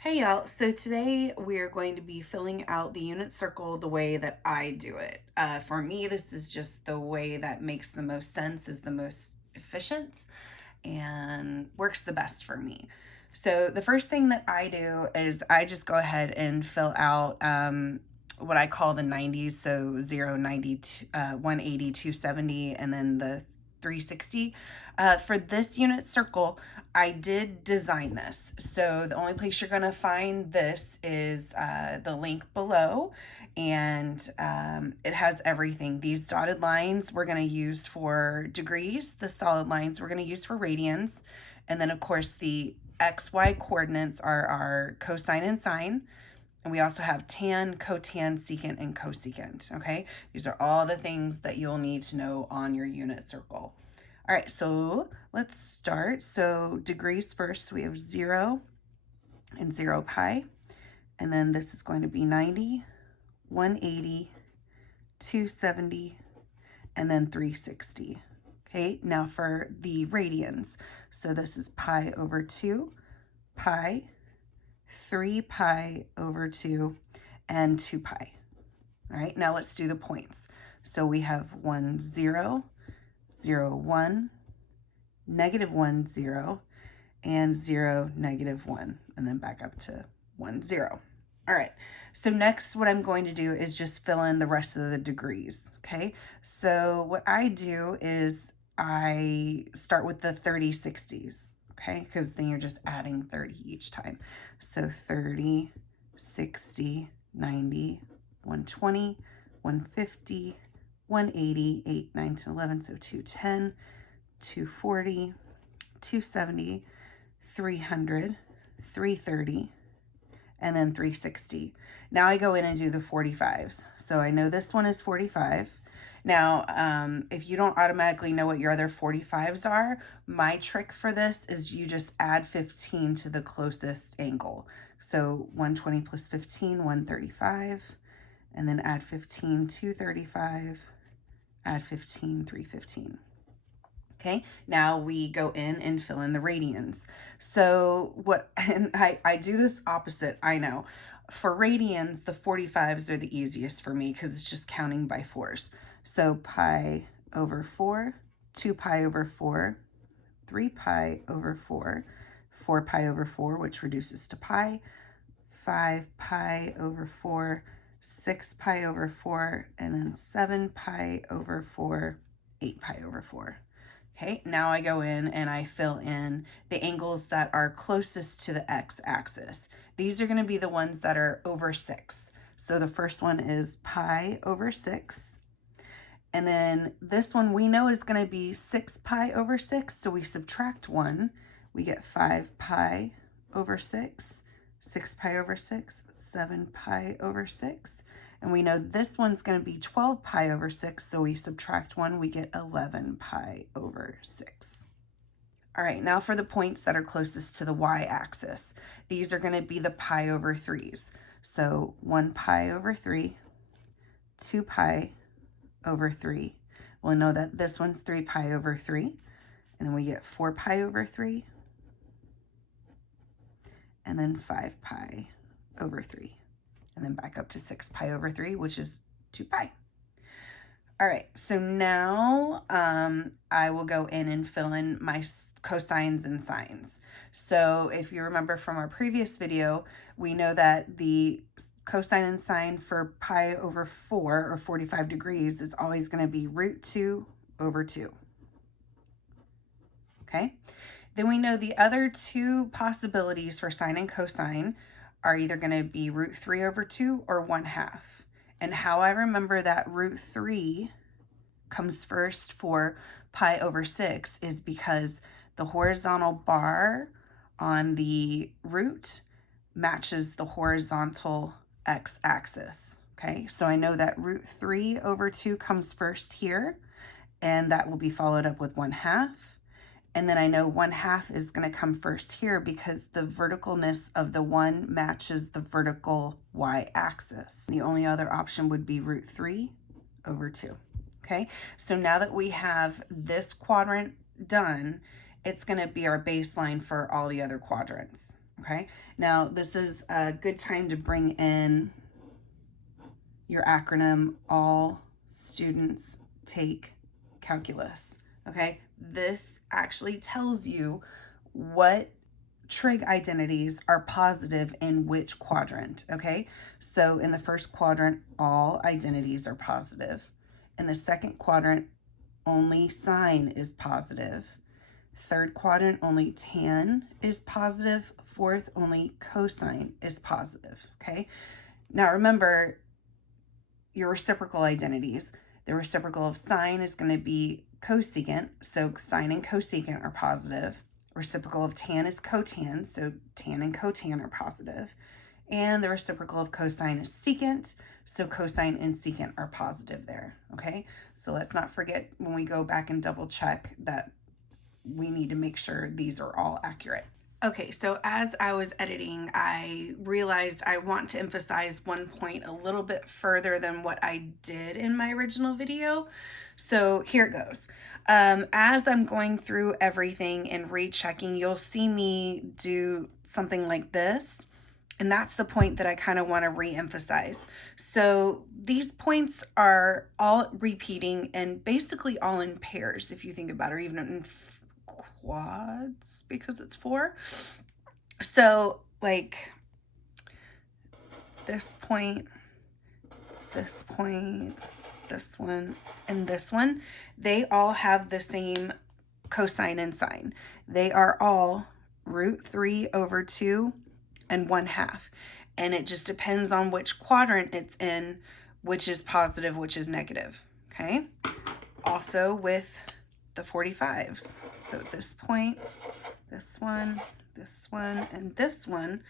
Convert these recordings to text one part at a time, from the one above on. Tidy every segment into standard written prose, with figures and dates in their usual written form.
Hey y'all, so today we're going to be filling out the unit circle the way that I do it. For me, this is just the way that makes the most sense, is the most efficient, and works the best for me. So the first thing that I do is I just go ahead and fill out what I call the 90s, so 0, 90, 180, 270, and then the 360. For this unit circle, I did design this. So the only place you're going to find this is the link below, and it has everything. These dotted lines we're going to use for degrees, the solid lines we're going to use for radians, and then of course the XY coordinates are our cosine and sine. And we also have tan, cotan, secant, and cosecant, okay? These are all the things that you'll need to know on your unit circle. All right, so let's start. So degrees first, we have 0 and 0 pi. And then this is going to be 90, 180, 270, and then 360. Okay, now for the radians. So this is pi over 2, pi, 3 pi over 2, and 2 pi. All right, now let's do the points. So we have 1, 0, 0, 1, -1, 0, and 0, -1, and then back up to 1, 0. All right, so next what I'm going to do is just fill in the rest of the degrees, okay? So what I do is I start with the 30/60s, okay? Because then you're just adding 30 each time. So 30, 60, 90, 120, 150, 180, 8, 9, 10, 11, so 210, 240, 270, 300, 330, and then 360. Now I go in and do the 45s. So I know this one is 45. Now, if you don't automatically know what your other 45s are, my trick for this is you just add 15 to the closest angle. So 120 plus 15, 135, and then add 15, 235, add 15, 315. Okay, now we go in and fill in the radians. So and I do this opposite, I know. For radians, the 45s are the easiest for me because it's just counting by 4s. So pi over 4, 2 pi over 4, 3 pi over 4, 4 pi over 4, which reduces to pi, 5 pi over 4, 6 pi over 4, and then 7 pi over 4, 8 pi over 4. Okay, now I go in and I fill in the angles that are closest to the x-axis. These are going to be the ones that are over 6. So the first one is pi over 6. And then this one we know is going to be 6 pi over 6. So we subtract 1. We get 5 pi over 6, 6 pi over 6, 7 pi over 6. And we know this one's going to be 12 pi over 6, so we subtract 1, we get 11 pi over 6. All right, now for the points that are closest to the y-axis. These are going to be the pi over 3s. So 1 pi over 3, 2 pi over 3. We'll know that this one's 3 pi over 3. And then we get 4 pi over 3. And then 5 pi over 3. And then back up to 6 pi over 3, which is 2 pi. All right, so now I will go in and fill in my cosines and sines. So if you remember from our previous video, we know that the cosine and sine for pi over 4, or 45 degrees, is always going to be root 2 over 2. Okay, then we know the other two possibilities for sine and cosine are either going to be root 3 over 2 or 1/2. And how I remember that root 3 comes first for pi over 6 is because the horizontal bar on the root matches the horizontal x-axis. Okay, so I know that root 3 over 2 comes first here, and that will be followed up with 1/2. And then I know 1/2 is going to come first here because the verticalness of the 1 matches the vertical y-axis. The only other option would be root 3 over 2. Okay, so now that we have this quadrant done, it's going to be our baseline for all the other quadrants. Okay, now this is a good time to bring in your acronym, All Students Take Calculus. Okay, this actually tells you what trig identities are positive in which quadrant. Okay, so in the first quadrant, all identities are positive. In the second quadrant, only sine is positive. Third quadrant, only tan is positive. Fourth, only cosine is positive. Okay, now remember your reciprocal identities. The reciprocal of sine is going to be cosecant, so sine and cosecant are positive. Reciprocal of tan is cotan, so tan and cotan are positive. And the reciprocal of cosine is secant, so cosine and secant are positive there, okay? So let's not forget when we go back and double check that we need to make sure these are all accurate. Okay, so as I was editing, I realized I want to emphasize one point a little bit further than what I did in my original video. So here it goes. As I'm going through everything and rechecking, you'll see me do something like this. And that's the point that I kind of want to re-emphasize. So these points are all repeating and basically all in pairs, if you think about it, or even in quads because it's 4. So like this point, this point, this one, and this one, they all have the same cosine and sine. They are all root 3 over 2 and 1/2. And it just depends on which quadrant it's in, which is positive, which is negative. Okay. Also with the 45s. So this point, this one, and this one,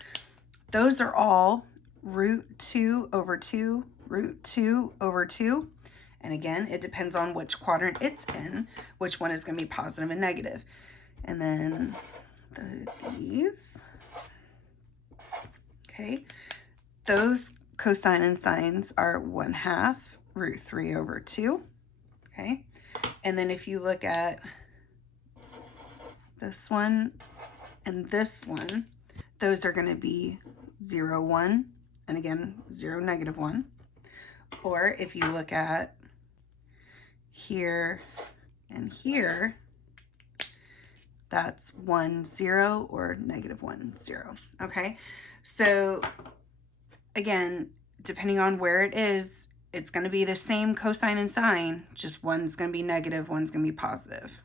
those are all root 2 over 2, root 2 over 2. And again, it depends on which quadrant it's in, which one is going to be positive and negative. And then these, okay, those cosine and sines are 1/2 root 3 over 2. Okay. And then if you look at this one and this one, those are going to be 0, 1, and again, 0, -1. Or if you look at here and here, that's 1, 0, or -1, 0. Okay, so again, depending on where it is, it's going to be the same cosine and sine, just one's going to be negative, one's going to be positive.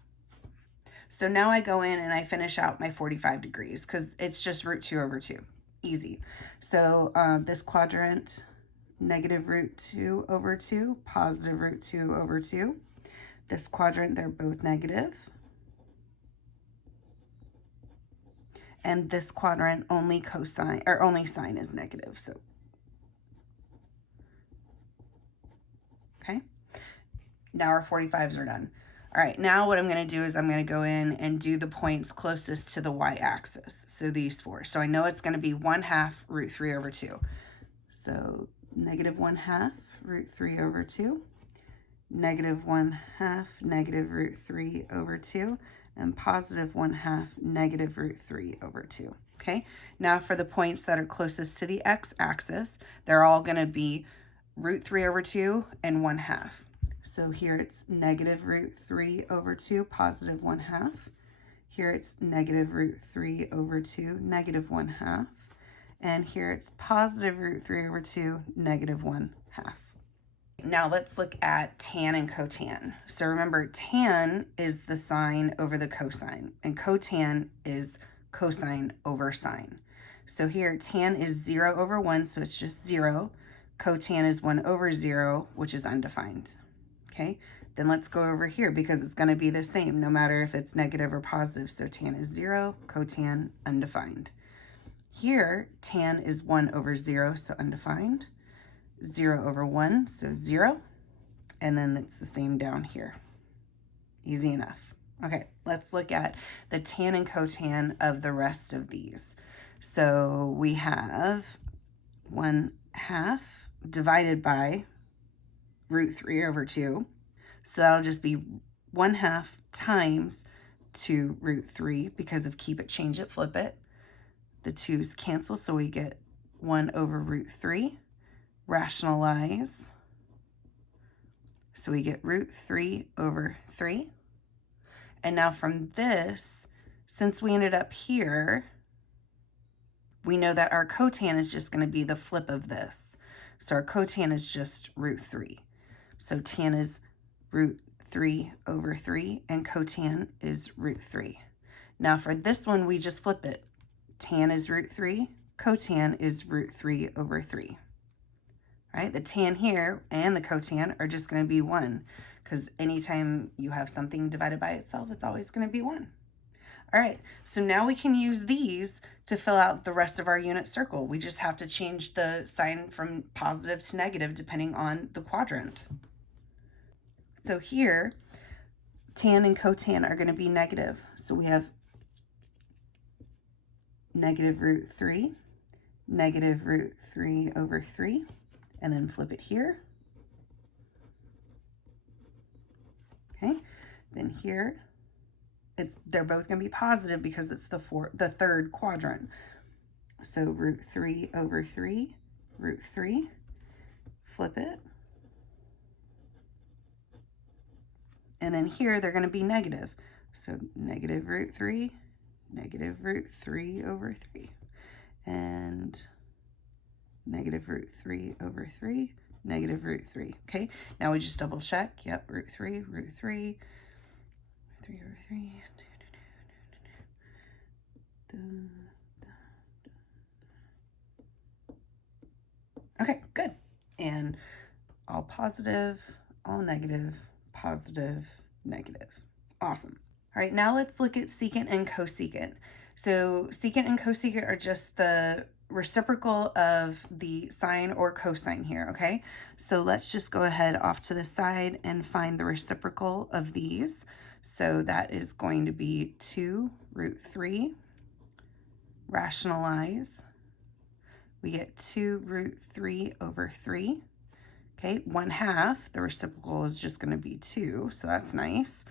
So now I go in and I finish out my 45 degrees because it's just root 2 over 2. Easy. So this quadrant, negative root 2 over 2, positive root 2 over 2. This quadrant, they're both negative. And this quadrant, only cosine, or only sine is negative. So, okay. Now our 45s are done. All right, now what I'm going to do is I'm going to go in and do the points closest to the y-axis. So these 4. So I know it's going to be 1/2 root 3 over 2. So negative 1/2 root 3 over 2, negative 1/2 negative root 3 over 2, and positive 1/2 negative root 3 over 2. Okay, now for the points that are closest to the x-axis, they're all going to be root 3 over 2 and 1/2. So here it's negative root 3 over 2, positive 1/2. Here it's negative root 3 over 2, negative 1/2. And here it's positive root 3 over 2, negative 1/2. Now let's look at tan and cotan. So remember, tan is the sine over the cosine, and cotan is cosine over sine. So here tan is 0 over 1, so it's just 0. Cotan is 1 over 0, which is undefined. Okay, then let's go over here because it's going to be the same no matter if it's negative or positive. So tan is 0, cotan undefined. Here, tan is 1 over 0, so undefined. 0 over 1, so 0. And then it's the same down here. Easy enough. Okay, let's look at the tan and cotan of the rest of these. So we have 1/2 divided by root 3 over 2. So that'll just be 1/2 times 2 root 3 because of keep it, change it, flip it. The 2's cancel, so we get 1 over root 3. Rationalize. So we get root 3 over 3. And now from this, since we ended up here, we know that our cotan is just going to be the flip of this. So our cotan is just root 3. So tan is root 3 over 3, and cotan is root 3. Now for this one, we just flip it. Tan is root 3, cotan is root 3 over 3. Right? The tan here and the cotan are just going to be 1, because anytime you have something divided by itself, it's always going to be 1. All right, so now we can use these to fill out the rest of our unit circle. We just have to change the sign from positive to negative depending on the quadrant. So here, tan and cotan are going to be negative. So we have negative root 3, negative root 3 over 3, and then flip it here. Okay, then here, they're both going to be positive because it's the third quadrant. So root 3 over 3, root 3, flip it. And then here they're going to be negative. So negative root 3 over 3. And negative root 3 over 3, negative root 3. Okay, now we just double check. Yep, root 3 over 3. Okay, good. And all positive, all negative, positive, negative. Awesome. All right, now let's look at secant and cosecant. So secant and cosecant are just the reciprocal of the sine or cosine here, okay? So let's just go ahead off to the side and find the reciprocal of these. So that is going to be 2 root 3, rationalize. We get 2 root 3 over 3. Okay, 1/2, the reciprocal is just going to be 2, so that's nice.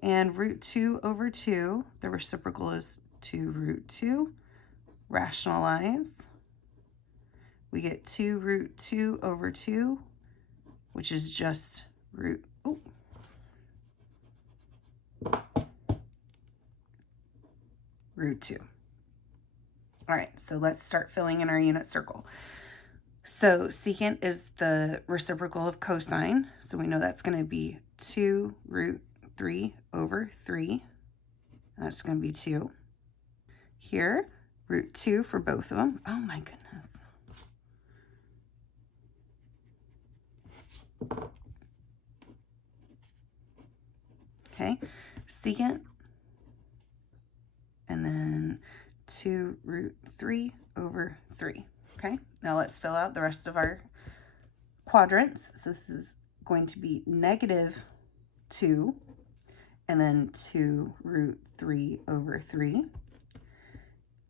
And root 2 over 2, the reciprocal is 2 root 2, rationalize. We get 2 root 2 over 2, which is just root, root 2. All right, so let's start filling in our unit circle. So secant is the reciprocal of cosine, so we know that's going to be 2 root 3 over 3. That's going to be 2. Here, root 2 for both of them. Oh my goodness. Okay, secant, and then 2 root 3 over 3. Okay, now let's fill out the rest of our quadrants. So this is going to be negative 2, and then 2 root 3 over 3,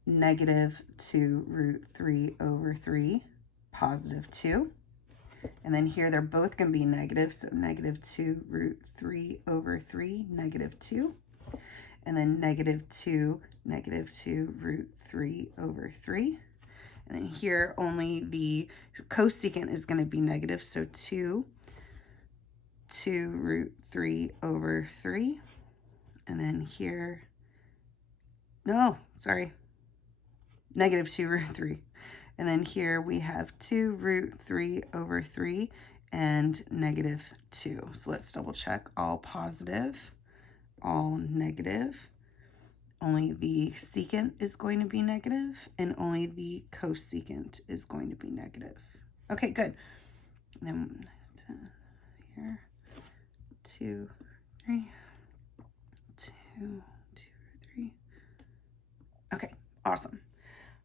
negative 2 root 3 over 3, positive 2. And then here they're both going to be negative, so negative 2 root 3 over 3, negative 2. And then negative 2 root 3 over 3. And then here only the cosecant is going to be negative, so 2 root 3 over 3. And then here, no, sorry, negative 2 root 3. And then here we have 2 root 3 over 3 and negative 2. So let's double check. All positive, all negative. Only the secant is going to be negative, and only the cosecant is going to be negative. Okay, good. And then here, 2, 3, 2, 2, 3. Okay, awesome.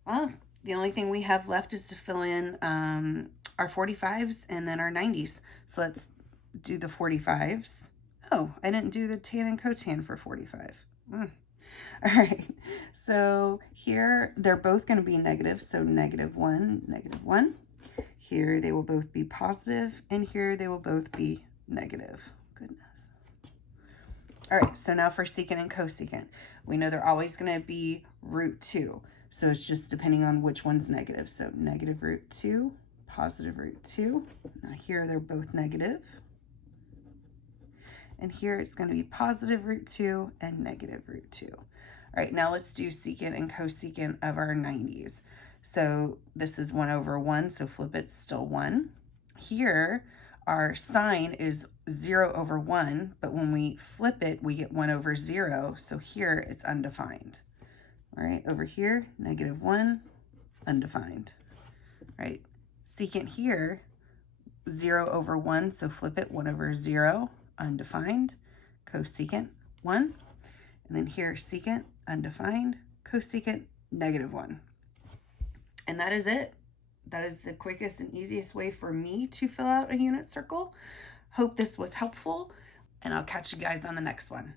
Well, the only thing we have left is to fill in our 45s and then our 90s. So let's do the 45s. Oh, I didn't do the tan and cotan for 45. All right, so here they're both going to be negative, so negative 1, negative 1. Here they will both be positive, and here they will both be negative. Goodness. All right, so now for secant and cosecant. We know they're always going to be root 2. So it's just depending on which one's negative. So negative root 2, positive root 2. Now here they're both negative. And here it's going to be positive root 2 and negative root 2. All right, now let's do secant and cosecant of our 90s. So this is 1 over 1, so flip it, still 1. Here, our sign is 0 over 1, but when we flip it, we get 1 over 0, so here it's undefined. All right, over here, negative 1, undefined. All right, secant here, 0 over 1, so flip it, 1 over 0, undefined. Cosecant, 1. And then here, secant, undefined. Cosecant, negative 1. And that is it. That is the quickest and easiest way for me to fill out a unit circle. Hope this was helpful, and I'll catch you guys on the next one.